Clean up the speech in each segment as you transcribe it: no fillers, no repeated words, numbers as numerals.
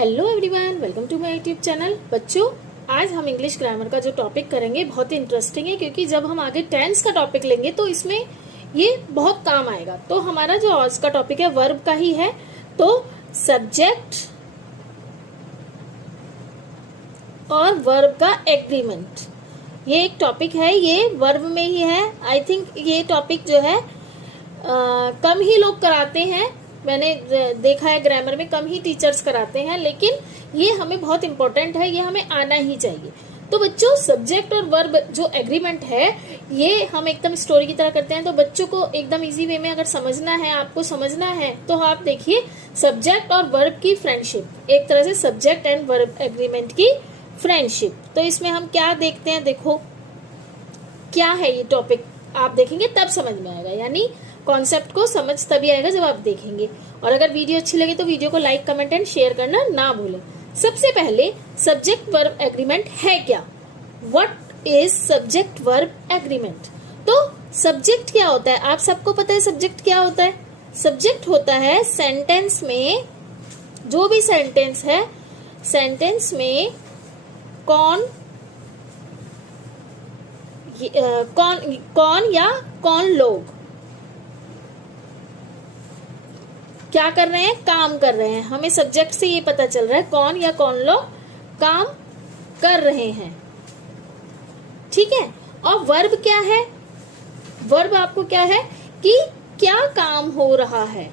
Hello everyone, welcome to my YouTube channel. बच्चों, आज हम इंग्लिश ग्रामर का जो टॉपिक करेंगे बहुत ही इंटरेस्टिंग है, क्योंकि जब हम आगे टेंस का टॉपिक लेंगे तो इसमें ये बहुत काम आएगा। तो हमारा जो आज का टॉपिक है वर्ब का ही है। तो सब्जेक्ट और वर्ब का एग्रीमेंट, ये एक टॉपिक है, ये वर्ब में ही है। आई थिंक ये टॉपिक जो है कम ही लोग कराते हैं, मैंने देखा है ग्रामर में कम ही टीचर्स कराते हैं, लेकिन ये हमें बहुत इंपॉर्टेंट है, ये हमें आना ही चाहिए। तो बच्चों, सब्जेक्ट और वर्ब जो एग्रीमेंट है ये हम एकदम स्टोरी की तरह करते हैं। तो बच्चों को एकदम इजी वे में अगर समझना है, आपको समझना है, तो आप देखिए सब्जेक्ट और वर्ब की फ्रेंडशिप, एक तरह से सब्जेक्ट एंड वर्ब एग्रीमेंट की फ्रेंडशिप। तो इसमें हम क्या देखते हैं, देखो क्या है ये टॉपिक, आप देखेंगे तब समझ में आएगा, यानी कॉन्सेप्ट को समझ तभी आएगा जब आप देखेंगे। और अगर वीडियो अच्छी लगे तो वीडियो को लाइक, कमेंट एंड शेयर करना ना भूलें। सबसे पहले सब्जेक्ट वर्ब एग्रीमेंट है क्या? What is subject verb agreement? तो सब्जेक्ट क्या होता है, आप सबको पता है सब्जेक्ट क्या होता है। सब्जेक्ट होता है सेंटेंस में, जो भी सेंटेंस है, सेंटेंस में कौन या कौन लोग क्या कर रहे हैं, काम कर रहे हैं। हमें सब्जेक्ट से ये पता चल रहा है कौन या कौन लोग काम कर रहे हैं, ठीक है। और वर्ब क्या है? वर्ब आपको क्या है कि क्या काम हो रहा है।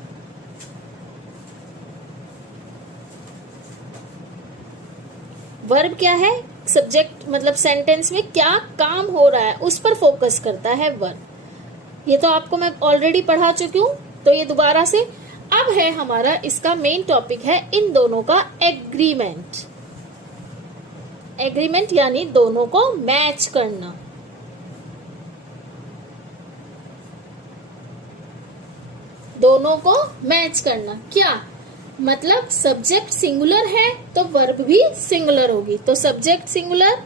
वर्ब क्या है? सब्जेक्ट मतलब सेंटेंस में क्या काम हो रहा है उस पर फोकस करता है वर्ब। ये तो आपको मैं ऑलरेडी पढ़ा चुकी हूँ, तो ये दोबारा से अब है हमारा, इसका मेन टॉपिक है इन दोनों का एग्रीमेंट। एग्रीमेंट यानी दोनों को मैच करना। दोनों को मैच करना क्या मतलब? सब्जेक्ट सिंगुलर है तो वर्ब भी सिंगुलर होगी। तो सब्जेक्ट सिंगुलर,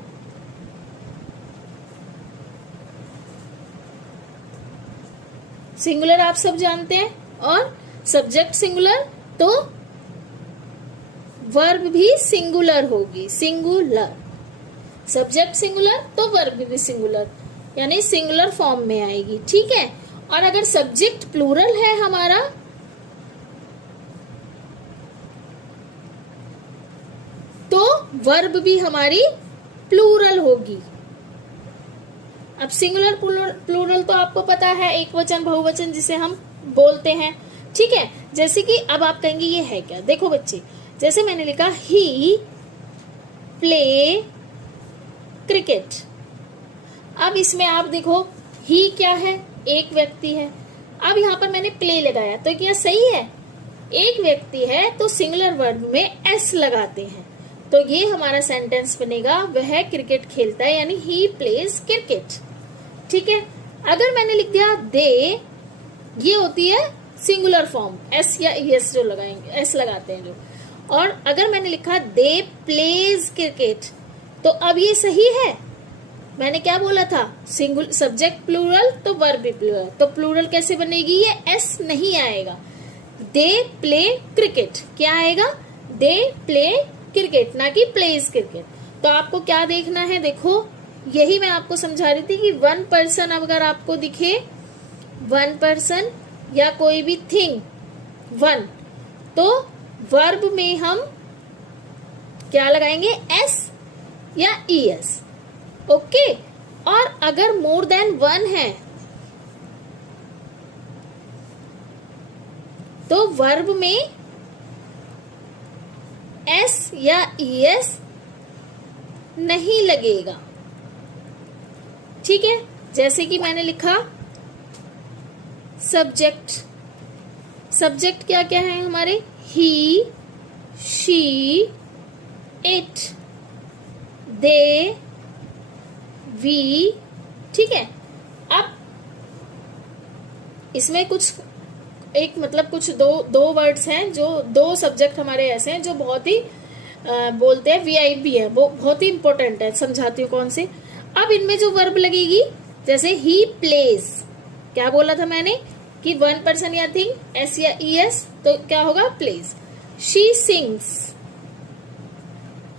सिंगुलर आप सब जानते हैं, और सब्जेक्ट सिंगुलर तो वर्ब भी सिंगुलर होगी। सिंगुलर, सब्जेक्ट सिंगुलर तो वर्ब भी सिंगुलर, यानी सिंगुलर फॉर्म में आएगी, ठीक है। और अगर सब्जेक्ट प्लूरल है हमारा, तो वर्ब भी हमारी प्लूरल होगी। अब सिंगुलर प्लूरल तो आपको पता है, एक वचन बहुवचन जिसे हम बोलते हैं, ठीक है। जैसे कि अब आप कहेंगे ये है क्या? देखो बच्चे, जैसे मैंने लिखा ही प्ले क्रिकेट। अब इसमें आप देखो ही क्या है, एक व्यक्ति है। अब यहाँ पर मैंने प्ले लगाया, तो क्या सही है? एक व्यक्ति है तो सिंगुलर वर्ब में एस लगाते हैं, तो ये हमारा सेंटेंस बनेगा वह क्रिकेट खेलता है, यानी ही प्लेज क्रिकेट, ठीक है। अगर मैंने लिख दिया दे, ये होती है सिंगुलर फॉर्म, एस या एस जो लगाएंगे, एस लगाते हैं जो। और अगर मैंने लिखा दे प्लेज क्रिकेट, तो अब ये सही है। मैंने क्या बोला था, सिंगुलर सब्जेक्ट प्लूरल तो वर्ब भी प्लूरल, तो प्लूरल कैसे बनेगी? ये एस नहीं आएगा। दे प्ले क्रिकेट क्या आएगा? दे प्ले क्रिकेट, ना कि प्लेज क्रिकेट। तो आपको क्या देखना है, देखो यही मैं आपको समझा रही थी कि वन पर्सन अगर आपको दिखे, वन पर्सन या कोई भी थिंग, वन, तो वर्ब में हम क्या लगाएंगे? एस या ईएस, ओके। और अगर मोर देन वन है तो वर्ब में एस या ईएस नहीं लगेगा, ठीक है। जैसे कि मैंने लिखा सब्जेक्ट, सब्जेक्ट क्या क्या है हमारे? ही, शी, इट, दे, वी, ठीक है। अब इसमें कुछ एक मतलब कुछ दो वर्ड्स हैं, जो दो सब्जेक्ट हमारे ऐसे हैं जो बहुत ही बोलते हैं वीआईपी है, वो बहुत ही इंपॉर्टेंट है, समझाती हूँ कौन से। अब इनमें जो वर्ब लगेगी, जैसे ही प्लेज, क्या बोला था मैंने कि वन पर्सन या थिंग, एस या ई एस, तो क्या होगा? Plays. She sings,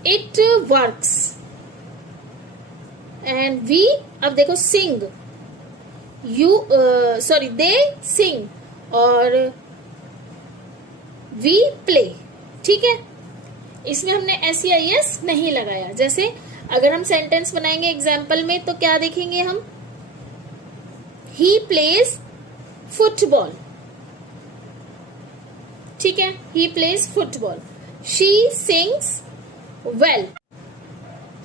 it works. And we, अब देखो सिंग, दे सिंग और वी प्ले। ठीक है, इसमें हमने एस या एस नहीं लगाया। जैसे अगर हम सेंटेंस बनाएंगे एग्जाम्पल में तो क्या देखेंगे हम, ही प्लेज फुटबॉल। ठीक है, he plays football. She sings well,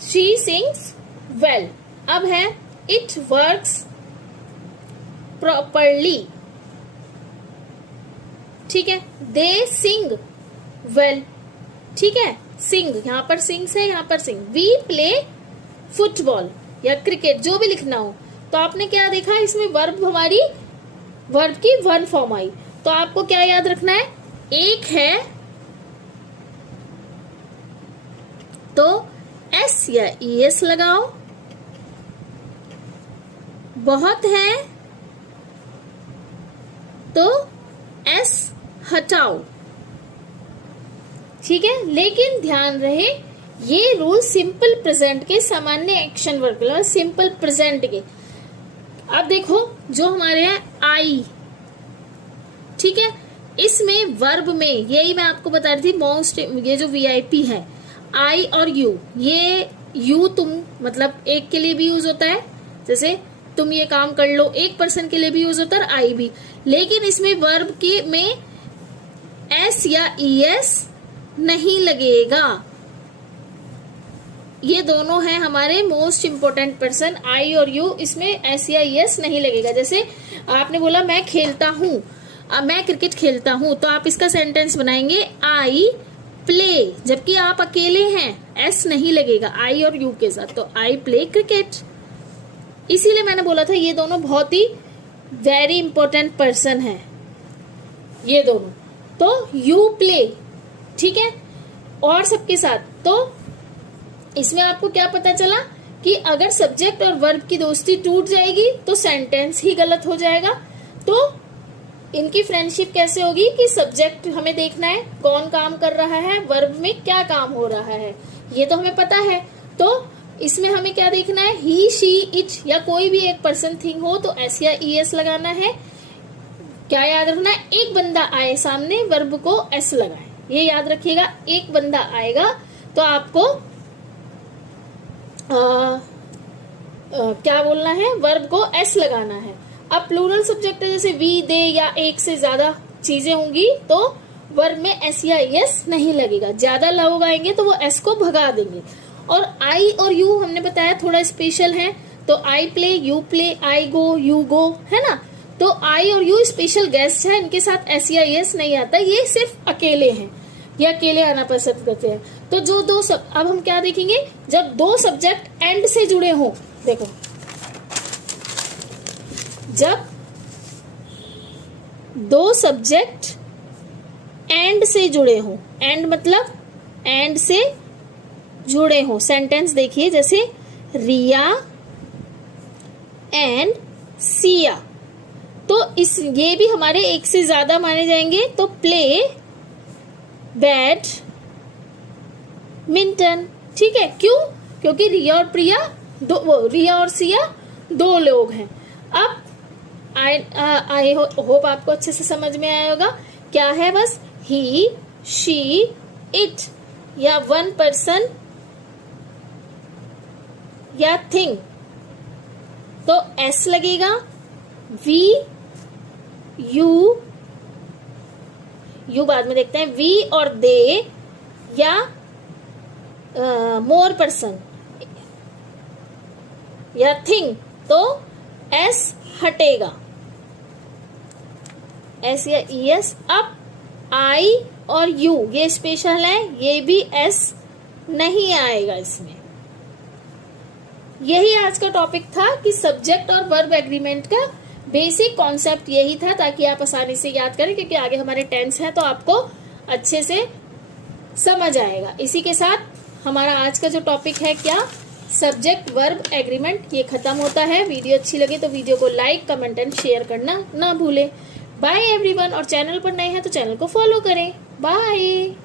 she sings well. अब है इट वर्क्स प्रॉपरली। ठीक है, दे सिंग वेल। ठीक है, सिंग, यहां पर सिंग्स है, यहां पर सिंग। वी प्ले फुटबॉल या क्रिकेट, जो भी लिखना हो। तो आपने क्या देखा, इसमें वर्ब, हमारी वर्ब की वन फॉर्म आई। तो आपको क्या याद रखना है, एक है तो एस या ईएस लगाओ, बहुत है तो एस हटाओ। ठीक है, लेकिन ध्यान रहे ये रूल सिंपल प्रेजेंट के, सामान्य एक्शन वर्ब, सिंपल प्रेजेंट के। अब देखो जो हमारे हैं आई, ठीक है, इसमें वर्ब में, यही मैं आपको बता रही थी, मोस्ट, ये जो वीआईपी है आई और यू, ये यू तुम मतलब एक के लिए भी यूज होता है, जैसे तुम ये काम कर लो, एक पर्सन के लिए भी यूज होता है, आई भी। लेकिन इसमें वर्ब के में एस या ईएस नहीं लगेगा। ये दोनों हैं हमारे मोस्ट इंपोर्टेंट पर्सन, आई और यू, इसमें एस या ईएस नहीं लगेगा। जैसे आपने बोला मैं खेलता हूं, मैं क्रिकेट खेलता हूं, तो आप इसका सेंटेंस बनाएंगे आई प्ले, जबकि आप अकेले हैं, एस नहीं लगेगा आई और यू के साथ, तो आई प्ले क्रिकेट। इसीलिए मैंने बोला था ये दोनों बहुत ही वेरी इंपॉर्टेंट पर्सन है, ये दोनों। तो यू प्ले, ठीक है, और सबके साथ। तो इसमें आपको क्या पता चला कि अगर सब्जेक्ट और वर्ब की दोस्ती टूट जाएगी तो सेंटेंस ही गलत हो जाएगा। तो इनकी फ्रेंडशिप कैसे होगी कि सब्जेक्ट हमें देखना है कौन काम कर रहा है, वर्ब में क्या काम हो रहा है, ये तो हमें पता है। तो इसमें हमें क्या देखना है, ही शी इट या कोई भी एक पर्सन थिंग हो तो एस या ईएस लगाना है। क्या याद रखना है, एक बंदा आए सामने, वर्ब को एस लगाए, ये याद रखिएगा। एक बंदा आएगा तो आपको क्या बोलना है, वर्ब को एस लगाना है। अब प्लूरल सब्जेक्ट है, जैसे वी, दे या एक से ज्यादा चीजें होंगी तो वर्ब में एस या एस नहीं लगेगा। ज्यादा लोग आएंगे तो वो एस को भगा देंगे। और आई और यू हमने बताया थोड़ा स्पेशल है, तो I play, you play, I go, you go, है ना। तो आई और यू स्पेशल गेस्ट है, इनके साथ एस या एस नहीं आता, ये सिर्फ अकेले हैं, ये अकेले आना पसंद करते हैं। तो जो दो अब हम क्या देखेंगे, जब दो सब्जेक्ट एंड से जुड़े हों, देखो जब दो सब्जेक्ट एंड से जुड़े हों, एंड मतलब एंड से जुड़े हों, सेंटेंस देखिए, जैसे रिया एंड सिया, तो इस ये भी हमारे एक से ज्यादा माने जाएंगे। तो प्ले बैड मिंटन, ठीक है, क्यों, क्योंकि रिया और प्रिया रिया और सिया दो लोग हैं। अब आई होप आपको अच्छे से समझ में आया होगा। क्या है, बस ही, शी, इट या वन पर्सन या थिंग तो एस लगेगा। वी, यू बाद में देखते हैं। वी और दे या मोर पर्सन या थिंग तो एस हटेगा, एस या ईएस। अब आई और यू ये स्पेशल है, ये भी एस नहीं आएगा इसमें। यही आज का टॉपिक था कि सब्जेक्ट और वर्ब एग्रीमेंट का बेसिक कॉन्सेप्ट यही था, ताकि आप आसानी से याद करें, क्योंकि आगे हमारे टेंस है तो आपको अच्छे से समझ आएगा। इसी के साथ हमारा आज का जो टॉपिक है क्या, सब्जेक्ट वर्ब एग्रीमेंट, ये खत्म होता है। वीडियो अच्छी लगे तो वीडियो को लाइक, कमेंट एंड शेयर करना ना भूलें। बाय एवरीवन, और चैनल पर नए हैं तो चैनल को फॉलो करें। बाय।